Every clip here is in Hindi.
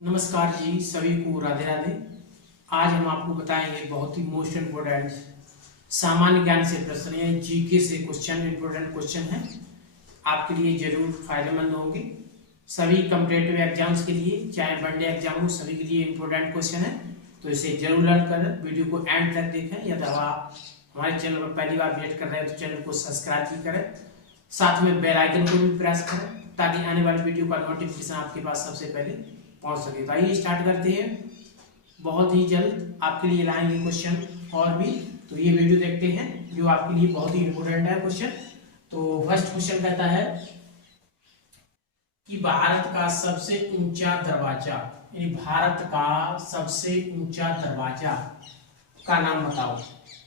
नमस्कार जी, सभी को राधे राधे। आज हम आपको बताएंगे बहुत ही मोस्ट इम्पोर्टेंट सामान्य ज्ञान से प्रश्न या जीके से क्वेश्चन, इम्पोर्टेंट क्वेश्चन है, आपके लिए जरूर फायदेमंद होंगे। सभी कम्पिटेटिव एग्जाम्स के लिए, चाहे वनडे एग्जाम हो, सभी के लिए इम्पोर्टेंट क्वेश्चन है, तो इसे जरूर लर्न करें। वीडियो को एंड तक देखें। यदि आप हमारे चैनल पर पहली बार विजिट कर रहे हैं तो चैनल को सब्सक्राइब भी करें, साथ में बेल आइकन को भी प्रेस करें ताकि आने वाली वीडियो का नोटिफिकेशन आपके पास सबसे पहले पहुंच सके। तो आइए स्टार्ट करते हैं। बहुत ही जल्द आपके लिए लाएंगे क्वेश्चन और भी, तो ये वीडियो देखते हैं जो आपके लिए बहुत ही इंपॉर्टेंट है क्वेश्चन। तो फर्स्ट क्वेश्चन कहता है कि भारत का सबसे ऊंचा दरवाजा, यानी भारत का सबसे ऊंचा दरवाजा का नाम बताओ।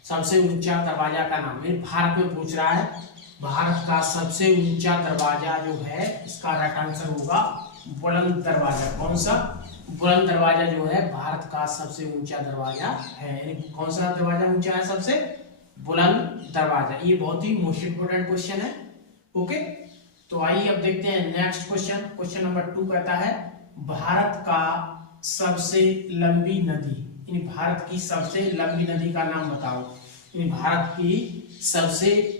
सबसे ऊंचा दरवाजा का नाम, यानी भारत में पूछ रहा है, भारत का सबसे ऊंचा दरवाजा जो है, इसका राइट आंसर होगा बुलंद दरवाजा। कौन सा? बुलंद दरवाजा जो है भारत का सबसे ऊंचा दरवाजा है। यानी कौन सा दरवाजा ऊंचा है? सबसे बुलंद दरवाजा। ये बहुत ही मोस्ट इंपोर्टेंट क्वेश्चन है। ओके, तो आइए अब देखते हैं नेक्स्ट क्वेश्चन। क्वेश्चन नंबर 2 कहता है भारत का सबसे लंबी नदी, यानी भारत की सबसे लंबी नदी का नाम बताओ। यानी भारत की सबसे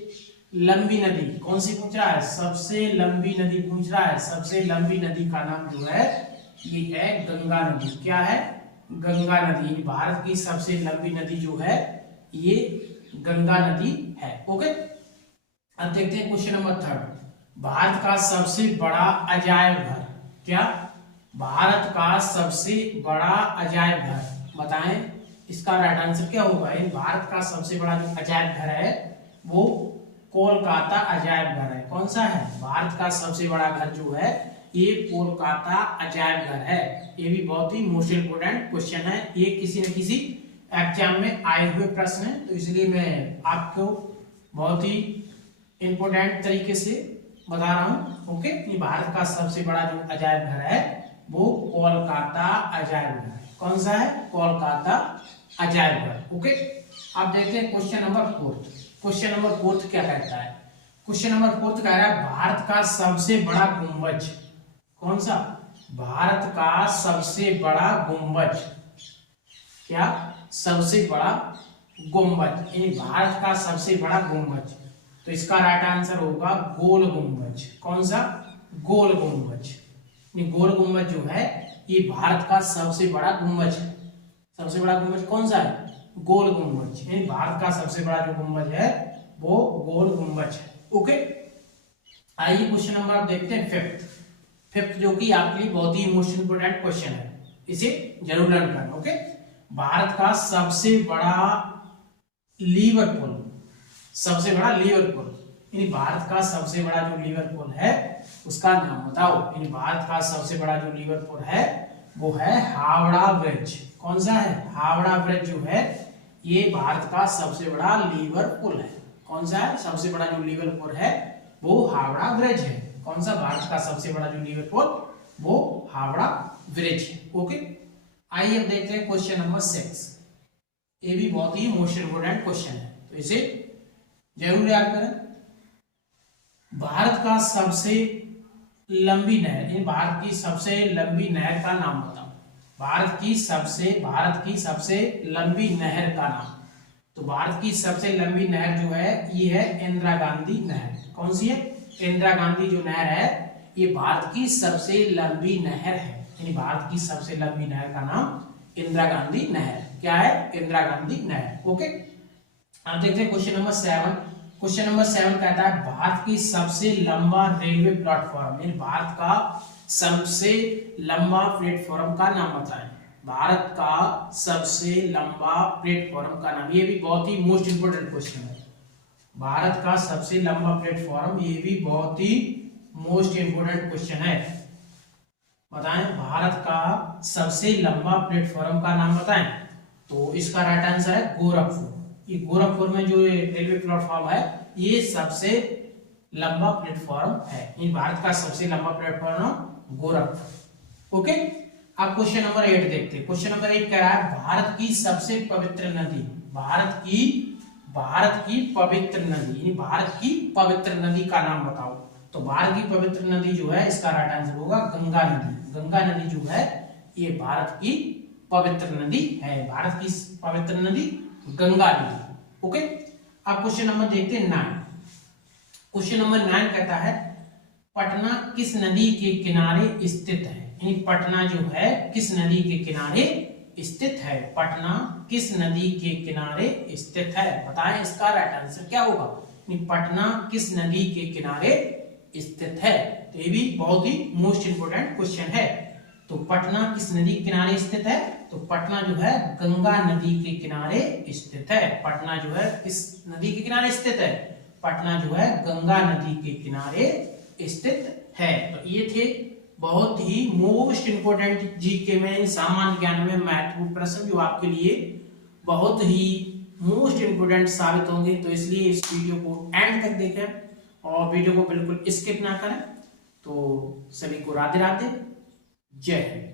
लंबी नदी कौन सी पूछ रहा है? सबसे लंबी नदी पूछ रहा है। सबसे लंबी नदी का नाम जो है ये है गंगा नदी। क्या है? गंगा नदी। भारत की सबसे लंबी नदी जो है ये गंगा नदी है। ओके, अब देखते हैं क्वेश्चन नंबर 3। भारत का सबसे बड़ा अजायब घर। क्या? भारत का सबसे बड़ा अजायब घर बताएं, इसका राइट आंसर क्या होगा? भारत का सबसे बड़ा जो अजायब घर है वो कोलकाता अजायब घर है। कौन सा है? भारत का सबसे बड़ा घर जो है ये कोलकाता अजायब घर है। ये भी बहुत ही मोस्ट इंपोर्टेंट क्वेश्चन है। ये किसी न किसी एग्जाम में आए हुए प्रश्न है, तो इसलिए मैं आपको बहुत ही इंपोर्टेंट तरीके से बता रहा हूं। ओके, ये भारत का सबसे बड़ा जो अजायब घर है वो कोलकाता अजायब घर है। कौन सा है? कोलकाता अजायब घर। ओके, अब देखते हैं क्वेश्चन नंबर 4। क्वेश्चन नंबर 4 क्या कहता है? क्वेश्चन नंबर 4 कह रहा है भारत का सबसे बड़ा गुंबज। कौन सा? भारत का सबसे बड़ा गुंबज। क्या? सबसे बड़ा गुंबज, यानी भारत का सबसे बड़ा गुंबज। तो इसका राइट आंसर होगा गोल गुंबज। कौन सा? गोल गुंबज। गोल गुंबज जो है ये भारत का सबसे बड़ा गुंबज है। सबसे बड़ा गुंबज कौन सा है? गोल गुंबज। यानी भारत का सबसे बड़ा जो गुंबज है वो गोल गुंबज है। ओके, आइए क्वेश्चन नंबर आप देखते हैं 5th, जो कि आपके लिए बहुत ही मोस्ट इंपोर्टेंट क्वेश्चन है, इसे जरूर लर्न करना। ओके, भारत का सबसे बड़ा लीवर पुल। सबसे बड़ा लीवर पुल, यानी भारत का सबसे बड़ा जो लीवर पुल है उसका नाम बताओ। यानी भारत का सबसे बड़ा जो लीवर पुल है वो है हावड़ा ब्रिज। कौन सा है? हावड़ा ब्रिज जो है ये भारत का सबसे बड़ा लीवर पुल है। कौन सा है? सबसे बड़ा जो लीवर पुल है वो हावड़ा ब्रिज है। कौन सा? भारत का सबसे बड़ा जो लीवर पुल वो हावड़ा ब्रिज है। ओके, आइए अब देखते हैं क्वेश्चन नंबर 6। ये भी बहुत ही मोस्ट इंपोर्टेंट क्वेश्चन है, तो इसे जरूर याद करें। भारत का सबसे लंबी नहर, यानी भारत की सबसे लंबी नहर का नाम बताओ। भारत की सबसे लंबी नहर का नाम। तो भारत की सबसे लंबी नहर जो है ये है इंदिरा गांधी नहर। कौन सी है? इंदिरा गांधी जो नहर है ये भारत की सबसे लंबी नहर है। यानी भारत की सबसे लंबी नहर का नाम इंदिरा गांधी नहर। क्या है? इंदिरा गांधी नहर। ओके, अब देखते हैं क्वेश्चन नंबर 7। क्वेश्चन नंबर 7 कहता है भारत की सबसे लंबा रेलवे प्लेटफॉर्म, यानी भारत का सबसे लंबा प्लेटफॉर्म का नाम बताएं। भारत का सबसे लंबा प्लेटफॉर्म का नाम। ये भी बहुत ही मोस्ट इंपोर्टेंट क्वेश्चन है। भारत का सबसे लंबा प्लेटफॉर्म, ये भी बहुत ही मोस्ट इंपोर्टेंट क्वेश्चन है। बताएं, भारत का सबसे लंबा प्लेटफॉर्म का नाम बताएं। तो इसका राइट आंसर है गोरखपुर। ये गोरखपुर में जो रेलवे प्लेटफॉर्म है ये सबसे लंबा प्लेटफॉर्म है। ये भारत का सबसे लंबा प्लेटफॉर्म गोरखपुर। ओके, अब क्वेश्चन नंबर 8 देखते हैं। क्वेश्चन नंबर 8 कह रहा है भारत की सबसे पवित्र नदी। भारत की पवित्र नदी, यानी भारत की पवित्र नदी का नाम बताओ। तो भारत की पवित्र नदी जो है इसका राइट आंसर होगा गंगा नदी। गंगा नदी जो है ये भारत की पवित्र नदी है। भारत की पवित्र नदी गंगा नदी। ओके, अब क्वेश्चन नंबर देखते हैं 9। क्वेश्चन नंबर 9 कहता है पटना किस नदी के किनारे स्थित है। यानी पटना जो है किस नदी के किनारे स्थित है। पटना किस नदी के किनारे स्थित है, बताएं इसका राइट आंसर क्या होगा। पटना किस नदी के किनारे स्थित है, तो ये भी बहुत ही मोस्ट इंपोर्टेंट क्वेश्चन है। तो पटना किस नदी के किनारे स्थित है, तो पटना जो है गंगा नदी के किनारे स्थित है। पटना जो है किस नदी के किनारे स्थित है, पटना जो है गंगा नदी के किनारे स्थित है। तो ये थे बहुत ही मोस्ट इंपोर्टेंट जीके में, सामान्य ज्ञान में महत्वपूर्ण प्रश्न जो आपके लिए बहुत ही मोस्ट इंपोर्टेंट साबित होंगे। तो इसलिए इस वीडियो को एंड तक देखें और वीडियो को बिल्कुल स्किप ना करें। तो सभी को राधे राधे, जय हिंद।